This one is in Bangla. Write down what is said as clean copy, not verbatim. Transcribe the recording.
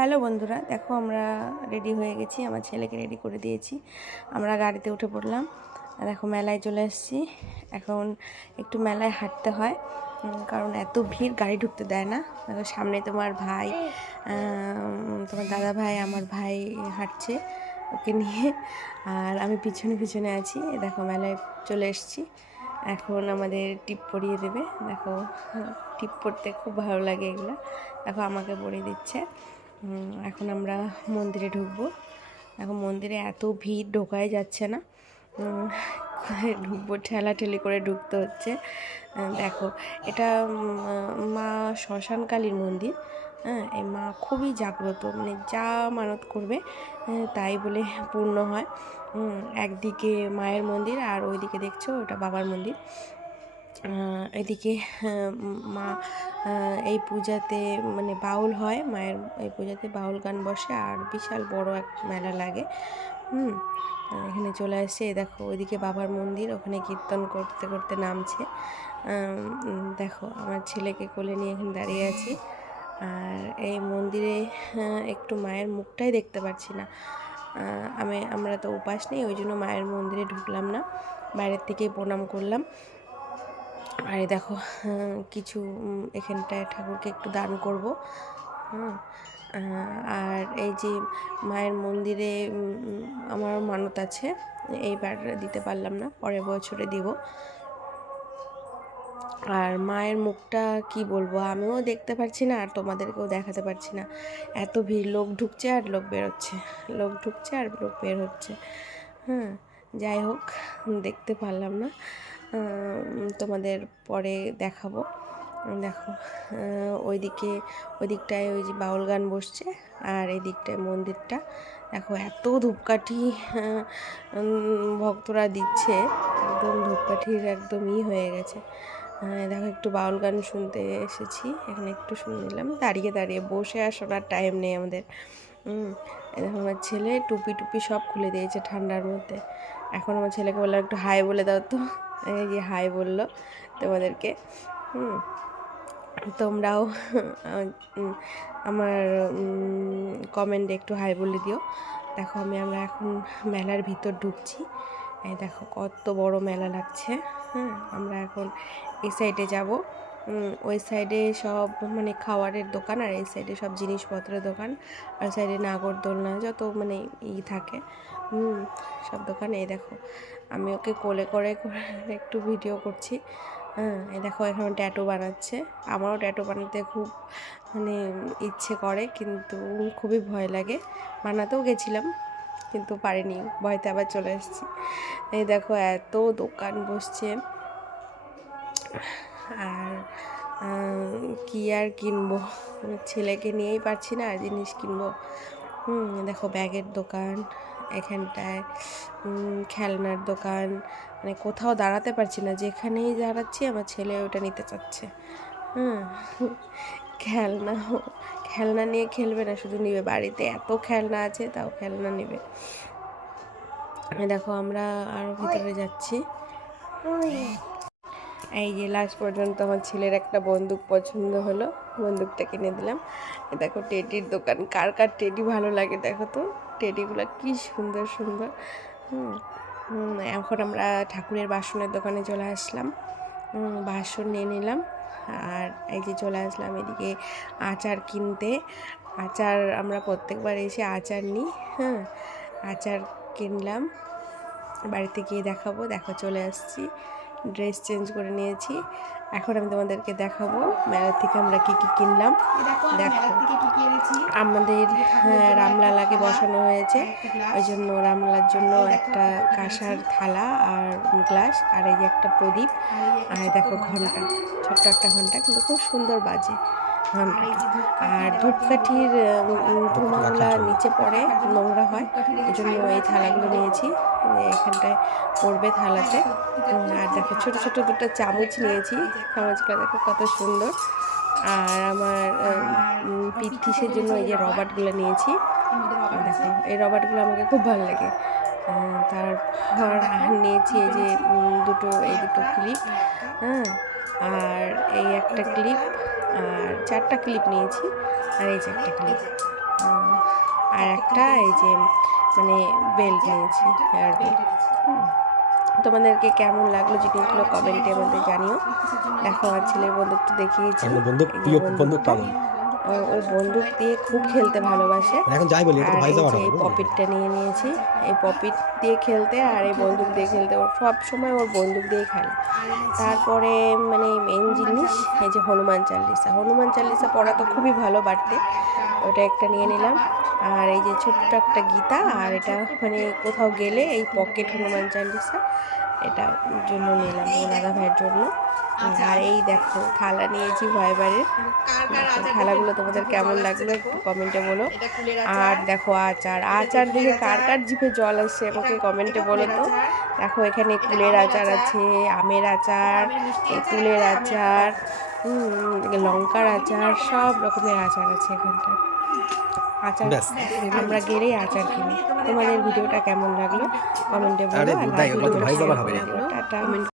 হ্যালো বন্ধুরা, দেখো আমরা রেডি হয়ে গেছি। আমার ছেলেকে রেডি করে দিয়েছি, আমরা গাড়িতে উঠে পড়লাম। দেখো মেলায় চলে এসেছি। এখন একটু মেলায় হাঁটতে হয়, কারণ এত ভিড়, গাড়ি ঢুকতে দেয় না। দেখো সামনে তোমার ভাই, তোমার দাদা ভাই, আমার ভাই হাঁটছে ওকে নিয়ে, আর আমি পিছনে পিছনে আছি। দেখো মেলায় চলে এসেছি। এখন আমাদের টিপ পরিয়ে দেবে। দেখো টিপ পরতে খুব ভালো লাগে এগুলো। দেখো আমাকে পরিয়ে দিচ্ছে। এখন আমরা মন্দিরে ঢুকবো। এখন মন্দিরে এত ভিড়, ঢোকাই যাচ্ছে না। ঢুকবো, ঠেলাঠেলি করে ঢুকতে হচ্ছে। দেখো এটা মা শ্মশানকালীর মন্দির। হ্যাঁ, এই মা খুবই জাগ্রত, মানে যা মানত করবে তাই বলে পূর্ণ হয়। একদিকে মায়ের মন্দির আর ওইদিকে দেখছো ওটা বাবার মন্দির। এদিকে মা এই পূজাতে মানে বাউল হয়, মায়ের এই পূজাতে বাউল গান বসে, আর বিশাল বড় এক মেলা লাগে। এখানে চলে আসছে। দেখো ওইদিকে বাবার মন্দির, ওখানে কীর্তন করতে করতে নামছে। দেখো আমার ছেলেকে কোলে নিয়ে এখানে দাঁড়িয়ে আছি। আর এই মন্দিরে একটু মায়ের মুখটাই দেখতে পাচ্ছি না। আমরা তো উপাস নেই, ওই জন্য মায়ের মন্দিরে ঢুকলাম না, বাইরের থেকেই প্রণাম করলাম। আর দেখো কিছু এখানটায় ঠাকুরকে একটু দান করব। আর এই যে মায়ের মন্দিরে আমার মানত আছে, এইবার দিতে পারলাম না, পরের বছরে দিব। আর মায়ের মুখটা কি বলবো, আমিও দেখতে পারছি না আর তোমাদেরকেও দেখাতে পারছি না। এত ভিড়, লোক ঢুকছে আর লোক বেরোচ্ছে, লোক ঢুকছে আর লোক বের হচ্ছে। যাই হোক, দেখতে পারলাম না, তোমাদের পরে দেখাবো। দেখো ওই দিকটায় ওই যে বাউল গান বসছে, আর এই দিকটায় মন্দিরটা। দেখো এত ধূপকাঠি ভক্তরা দিচ্ছে, একদম ধূপকাঠির একদম হয়ে গেছে। দেখো একটু বাউল গান শুনতে এসেছি, এখানে একটু শুনে নিলাম। দাঁড়িয়ে দাঁড়িয়ে, বসে আর শোনার টাইম নেই আমাদের। দেখো আমার ছেলে টুপি টুপি সব খুলে দিয়েছে ঠান্ডার মধ্যে। এখন আমার ছেলেকে বললাম একটু হাই বলে দাও তো, এই যে হাই বললো তোমাদেরকে। তোমরাও আমার কমেন্টে একটু হাই বলে দিও। দেখো আমরা এখন মেলার ভিতর ঢুকছি। এই দেখো কত বড় মেলা লাগছে। আমরা এখন এই সাইডে যাব। ওই সাইডে সব মানে খাবারের দোকান, আর এই সাইডে সব জিনিসপত্রের দোকান, আর সাইডে নাগরদোলনা যত মানে থাকে সব দোকান। এই দেখো আমি ওকে কোলে করে একটু ভিডিও করছি। এই দেখো এখন ট্যাটু বানাচ্ছে। আমারও ট্যাটু বানাতে খুব মানে ইচ্ছে করে, কিন্তু খুবই ভয় লাগে। বানাতেও গেছিলাম কিন্তু পারিনি, ভয়তে আবার চলে এসেছি। এই দেখো এত দোকান বসছে, আর কি আর কিনবো, ছেলেকে নিয়েই পারছি না আর জিনিস কিনবো। দেখো ব্যাগের দোকান, এখানটায় খেলনার দোকান, মানে কোথাও দাঁড়াতে পারছি না, যেখানেই দাঁড়াচ্ছি আমার ছেলে ওটা নিতে চাচ্ছে। খেলনা খেলনা নিয়ে খেলবে না, শুধু নিবে। বাড়িতে এত খেলনা আছে, তাও খেলনা নেবে। দেখো আমরা আরও ভিতরে যাচ্ছি। এই যে লাস্ট পর্যন্ত আমার ছেলের একটা বন্দুক পছন্দ হলো, বন্দুকটা কিনে দিলাম। দেখো টেডির দোকান, কার কার টেডি ভালো লাগে দেখো তো, টেডিগুলো কি সুন্দর সুন্দর। এখন আমরা ঠাকুরের বাসনের দোকানে চলে আসলাম, বাসন নিয়ে নিলাম। আর এই যে চলে আসলাম এদিকে আচার কিনতে। আচার আমরা প্রত্যেকবার এসে আচার নিই। আচার কিনলাম, বাড়িতে গিয়ে দেখাবো। দেখো চলে আসছি, ড্রেস চেঞ্জ করে নিয়েছি। এখন আমি তোমাদেরকে দেখাবো মেলা থেকে আমরা কি কি কিনলাম। দেখো আমাদের রামলালাকে বসানো হয়েছে, ওই জন্য রামলালার জন্য একটা কাঁসার থালা আর গ্লাস, আর এই যে একটা প্রদীপ, আর দেখো ঘন্টা, ছোট্ট একটা ঘন্টা, কিন্তু খুব সুন্দর বাজে ঘন্টাটা। আর ধূপকাঠির ধুমাগুলা নিচে পড়ে, নোংরা হয়, ওই জন্য এই থালাগুলো নিয়েছি, এখানটায় পড়বে থালাতে। আর দেখো ছোট ছোট দুটো চামচ নিয়েছি, চামচগুলো দেখো কত সুন্দর। আর আমার পিঠিসের জন্য এই যে রবারগুলো নিয়েছি। দেখো এই রবারগুলো আমাকে খুব ভালো লাগে। তারপর নিয়েছি এই যে এই দুটো ক্লিপ, আর এই একটা ক্লিপ, আর 4টা ক্লিপ নিয়েছি, আর এই যে একটা ক্লিপ। আর একটা এই যে মানে বেল্ট নিয়েছি হেয়ার বেল্ট। তোমাদেরকে কেমন লাগলো জিনিসগুলো কমেন্টে আমাদের জানিও। দেখো আমার ছেলের বন্দুকটা দেখিয়েছি, এই যে বন্দুকটা। ও বন্দুক দিয়ে খুব খেলতে ভালোবাসে। এখন যাই বলি এটা তো আর ভাই এই যাওয়ার যে হবে এই পপিটটা নিয়ে নিয়েছি, এই পপিট দিয়ে খেলতে আর এই বন্দুক দিয়ে খেলতে ওর সব সময় ওর বন্দুক দিয়ে খেলে। তারপরে মানে মেন জিনিস এই যে হনুমান চাল্লিশা পড়া তো খুবই ভালো বাড়তে, ওটা একটা নিয়ে নিলাম। আর এই যে ছোট্ট একটা গীতা, আর এটা মানে কোথাও গেলে এই পকেট হনুমান চাল্লিশা, এটা জন্য নিলাম ও দাদা ভাইয়ের জন্য। আর এই দেখো থালা নিয়েছি ভয়বারের। থালাগুলো তোমাদের কেমন লাগলো একটু কমেন্টে বলো। আর দেখো আচার দেখে কার কার জিভে জল আসছে আমাকে কমেন্টে বলো তো। দেখো এখানে কুলের আচার আছে, আমের আচার, তেঁতুলের আচার, লঙ্কার আচার, সব রকমের আচার আছে এখানটায়। আচার আমরা গেলেই আচার কিনি। তোমাদের ভিডিওটা কেমন লাগলো কমেন্টে বলো। আর ভিডিওটা শেয়ার করে দিও। টাটা।